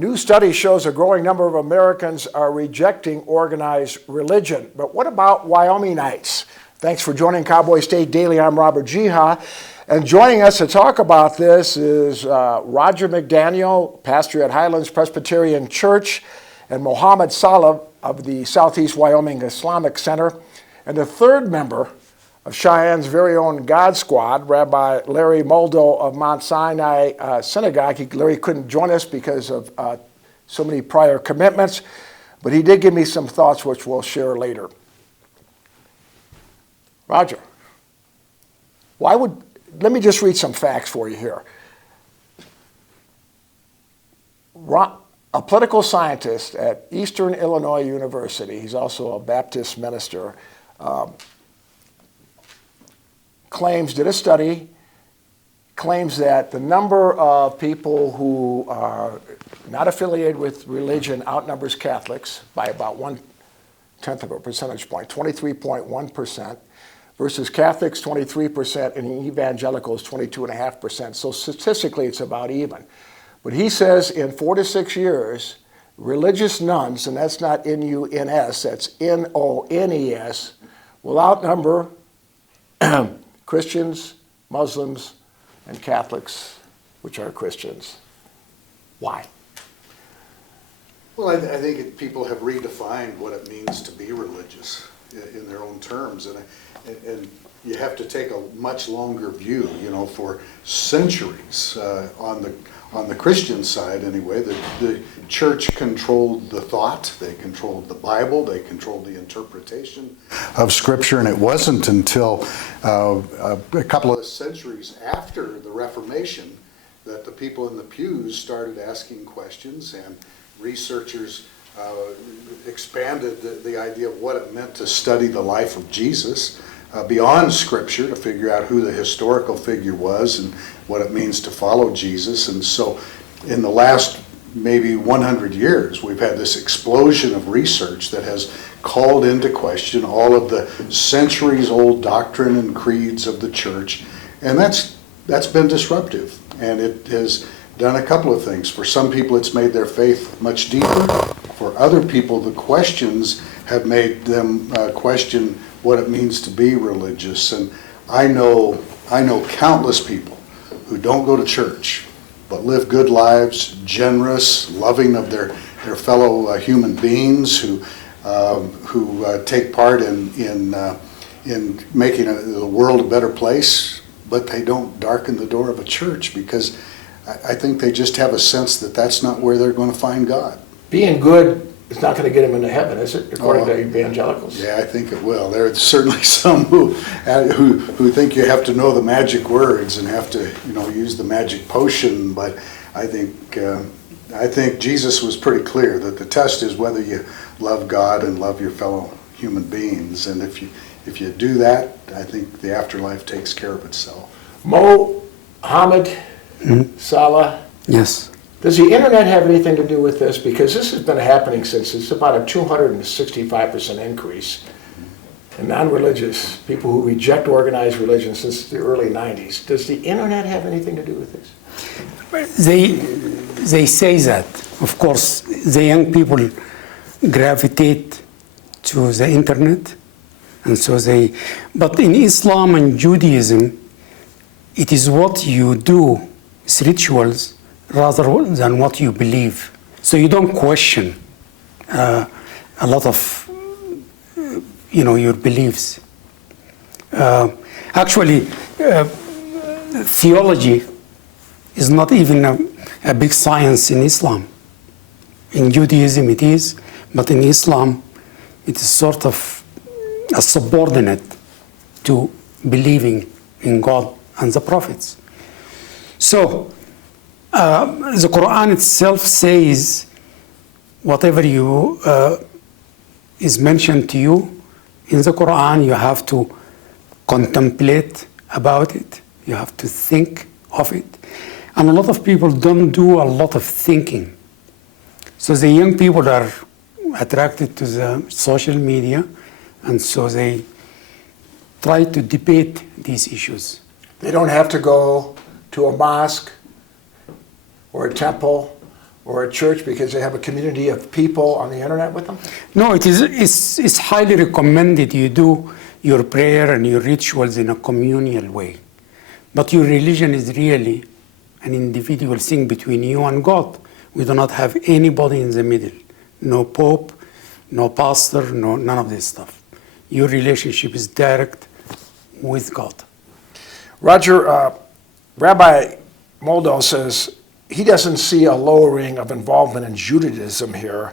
new study shows a growing number of Americans are rejecting organized religion. But what about Wyomingites? Thanks for joining Cowboy State Daily. I'm Robert Jiha. And joining us to talk about this is Roger McDaniel, pastor at Highlands Presbyterian Church, and Mohammed Saleh of the Southeast Wyoming Islamic Center. And the third member of Cheyenne's very own God Squad, Rabbi Larry Moldo of Mount Sinai Synagogue. Larry couldn't join us because of so many prior commitments, but he did give me some thoughts which we'll share later. Roger, let me just read some facts for you here. A political scientist at Eastern Illinois University, he's also a Baptist minister, did a study, claims that the number of people who are not affiliated with religion outnumbers Catholics by about 1/10 of a percentage point, 23.1%, versus Catholics 23% and evangelicals 22.5%. So statistically, it's about even. But he says in 4 to 6 years, religious nuns, and that's not N-U-N-S, that's N-O-N-E-S, will outnumber Christians, Muslims, and Catholics, which are Christians. Why? Well, I think people have redefined what it means to be religious in their own terms, and you have to take a much longer view. You know, for centuries on the Christian side, anyway, the church controlled the thought, they controlled the Bible, they controlled the interpretation of Scripture, and it wasn't until a couple of centuries after the Reformation that the people in the pews started asking questions, and researchers expanded the idea of what it meant to study the life of Jesus beyond Scripture to figure out who the historical figure was and what it means to follow Jesus. And so in the last maybe 100 years, we've had this explosion of research that has called into question all of the centuries-old doctrine and creeds of the church. And that's been disruptive. And it has done a couple of things. For some people, it's made their faith much deeper. For other people, the questions have made them question what it means to be religious. And I know countless people who don't go to church, but live good lives, generous, loving of their fellow human beings, who take part in making the world a better place, but they don't darken the door of a church because I think they just have a sense that that's not where they're going to find God. Being good is not going to get them into heaven, is it, according to evangelicals? Yeah, I think it will. There are certainly some who think you have to know the magic words and have to, use the magic potion. But I think Jesus was pretty clear that the test is whether you love God and love your fellow human beings. And if you do that, I think the afterlife takes care of itself. Mohammed Saleh. Yes. Does the internet have anything to do with this? Because this has been happening since, it's about a 265% increase in non-religious people who reject organized religion since the early 90s. Does the internet have anything to do with this? They say that. Of course, the young people gravitate to the internet, and so but in Islam and Judaism, it is what you do, it's rituals, rather than what you believe. So you don't question a lot of, your beliefs. Actually, theology is not even a big science in Islam. In Judaism it is, but in Islam it is sort of a subordinate to believing in God and the prophets. So, the Quran itself says whatever is mentioned to you in the Quran, you have to contemplate about it. You have to think of it. And a lot of people don't do a lot of thinking. So the young people are attracted to the social media, and so they try to debate these issues. They don't have to go to a mosque or a temple or a church because they have a community of people on the internet with them? No, it's highly recommended you do your prayer and your rituals in a communal way. But your religion is really an individual thing between you and God. We do not have anybody in the middle. No pope, no pastor, none of this stuff. Your relationship is direct with God. Roger, Rabbi Moldo says he doesn't see a lowering of involvement in Judaism here.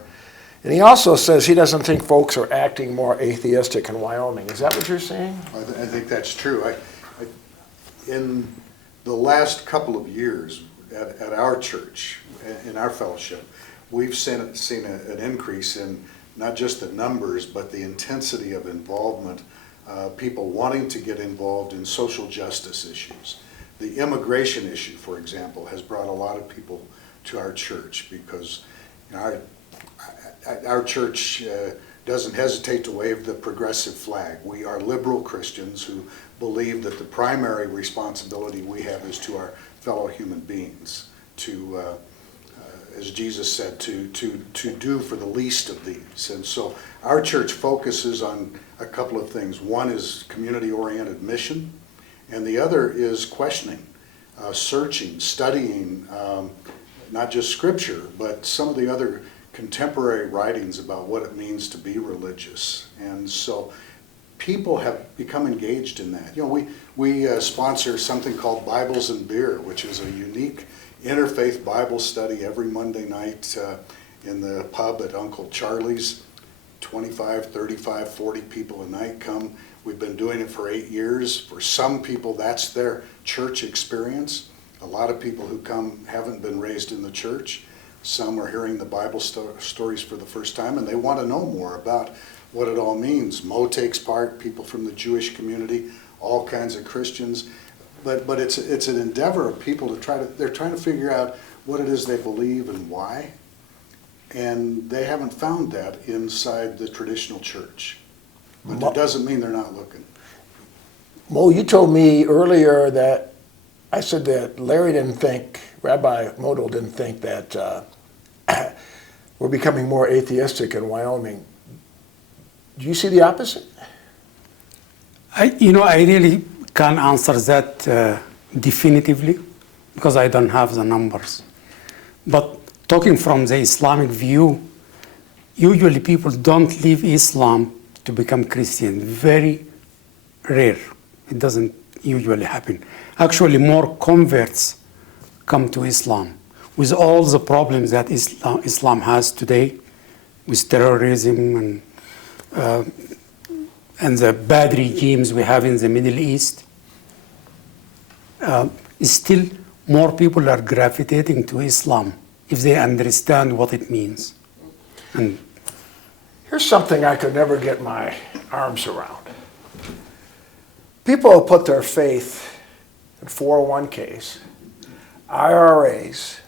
And he also says he doesn't think folks are acting more atheistic in Wyoming. Is that what you're saying? I think that's true. In the last couple of years at our church, in our fellowship, we've seen an increase in not just the numbers, but the intensity of involvement, people wanting to get involved in social justice issues. The immigration issue, for example, has brought a lot of people to our church because our church doesn't hesitate to wave the progressive flag. We are liberal Christians who believe that the primary responsibility we have is to our fellow human beings, to, as Jesus said, to do for the least of these. And so our church focuses on a couple of things. One is community-oriented mission, and the other is questioning, searching, studying, not just scripture, but some of the other contemporary writings about what it means to be religious. And so people have become engaged in that. You know, we sponsor something called Bibles and Beer, which is a unique interfaith Bible study every Monday night in the pub at Uncle Charlie's. 25, 35, 40 people a night come. We've been doing it for 8 years. For some people, that's their church experience. A lot of people who come haven't been raised in the church. Some are hearing the Bible stories for the first time, and they want to know more about what it all means. Mo takes part, people from the Jewish community, all kinds of Christians. But it's an endeavor of people they're trying to figure out what it is they believe and why. And they haven't found that inside the traditional church. But that doesn't mean they're not looking. Mo, you told me earlier that I said that Larry didn't think, Rabbi Model didn't think that we're becoming more atheistic in Wyoming. Do you see the opposite? I really can't answer that definitively because I don't have the numbers. But talking from the Islamic view, usually people don't leave Islam to become Christian. Very rare. It doesn't usually happen. Actually, more converts come to Islam with all the problems that Islam has today, with terrorism and the bad regimes we have in the Middle East. Still, more people are gravitating to Islam if they understand what it means. And here's something I could never get my arms around. People put their faith in 401ks, IRAs.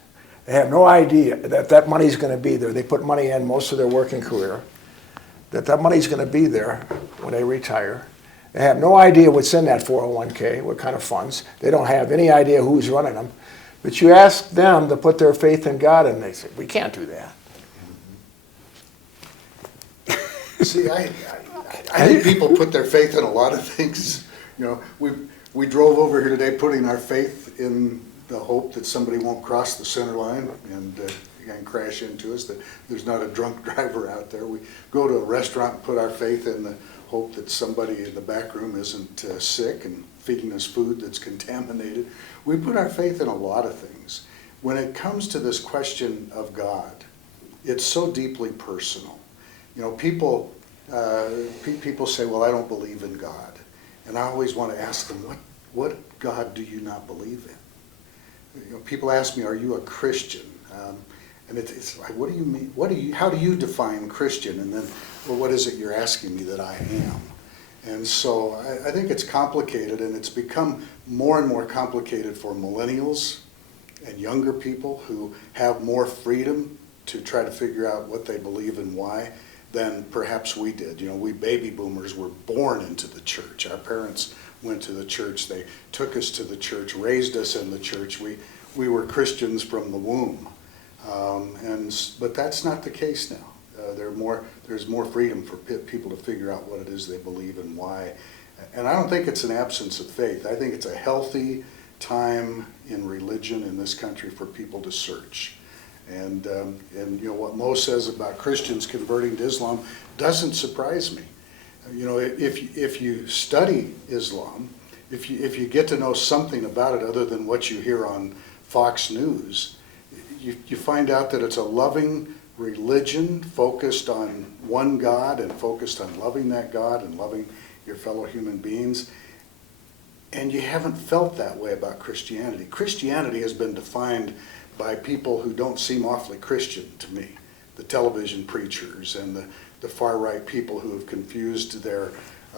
They have no idea that money's going to be there. They put money in most of their working career, that money's going to be there when they retire. They have no idea what's in that 401k, what kind of funds. They don't have any idea who's running them. But you ask them to put their faith in God, and they say, we can't do that. See, I think people put their faith in a lot of things. You know, we drove over here today putting our faith in the hope that somebody won't cross the center line and crash into us, that there's not a drunk driver out there. We go to a restaurant and put our faith in the hope that somebody in the back room isn't sick and feeding us food that's contaminated. We put our faith in a lot of things. When it comes to this question of God, it's so deeply personal. You know, people say, well, I don't believe in God. And I always want to ask them, what God do you not believe in? You know, people ask me, are you a Christian? And it's like, what do you mean? How do you define Christian? And then, well, what is it you're asking me that I am? And so I think it's complicated, and it's become more and more complicated for millennials and younger people who have more freedom to try to figure out what they believe and why than perhaps we did. You know, we baby boomers were born into the church. Our parents went to the church. They took us to the church, raised us in the church. We were Christians from the womb. But that's not the case now. There's more freedom for people to figure out what it is they believe and why. And I don't think it's an absence of faith. I think it's a healthy time in religion in this country for people to search. And what Mo says about Christians converting to Islam doesn't surprise me. If you study Islam, if you get to know something about it other than what you hear on Fox News, you find out that it's a loving religion focused on one God and focused on loving that God and loving your fellow human beings. And you haven't felt that way about Christianity. Christianity has been defined by people who don't seem awfully Christian to me. The television preachers and the far-right people who have confused their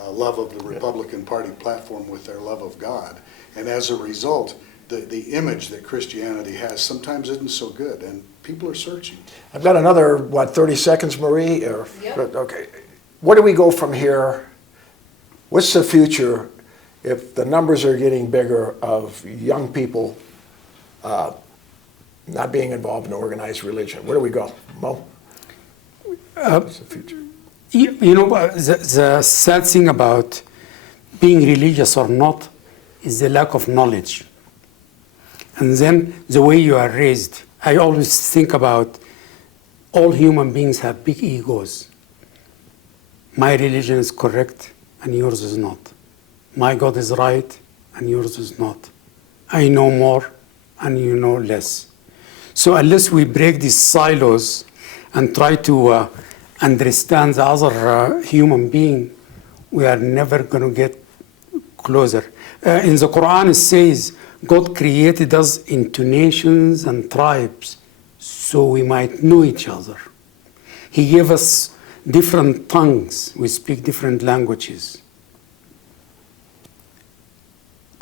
love of the Republican Party platform with their love of God. And as a result, the image that Christianity has sometimes isn't so good, and people are searching. I've got another, 30 seconds, Marie? Yep. Okay. Where do we go from here? What's the future if the numbers are getting bigger of young people not being involved in organized religion? Where do we go, Mo? What's the future? The sad thing about being religious or not is the lack of knowledge. And then the way you are raised. I always think about all human beings have big egos. My religion is correct and yours is not. My God is right and yours is not. I know more and you know less. So unless we break these silos and try to understand the other human being, we are never going to get closer. In the Quran it says, God created us into nations and tribes so we might know each other. He gave us different tongues. We speak different languages.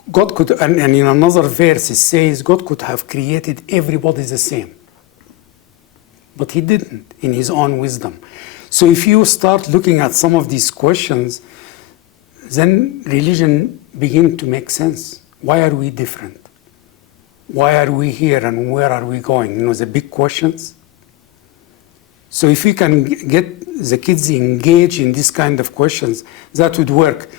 God could, and in another verse it says, God could have created everybody the same. But he didn't, in his own wisdom. So if you start looking at some of these questions, then religion begins to make sense. Why are we different? Why are we here and where are we going? The big questions. So if we can get the kids engaged in this kind of questions, that would work.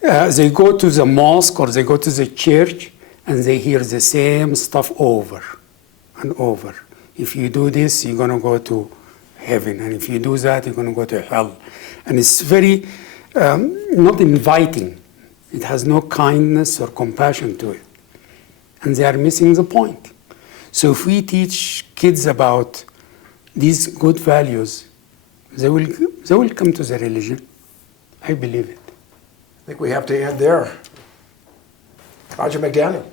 They go to the mosque or they go to the church and they hear the same stuff over and over. If you do this, you're going to go to heaven. And if you do that, you're going to go to hell. And it's very not inviting. It has no kindness or compassion to it. And they are missing the point. So if we teach kids about these good values, they will come to the religion. I believe it. I think we have to end there. Roger McDaniel,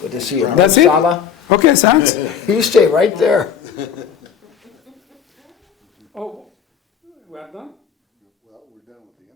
good to see you. That's it? Salah. Okay, thanks. You stay right there. Oh, we are done? Well, we're done with the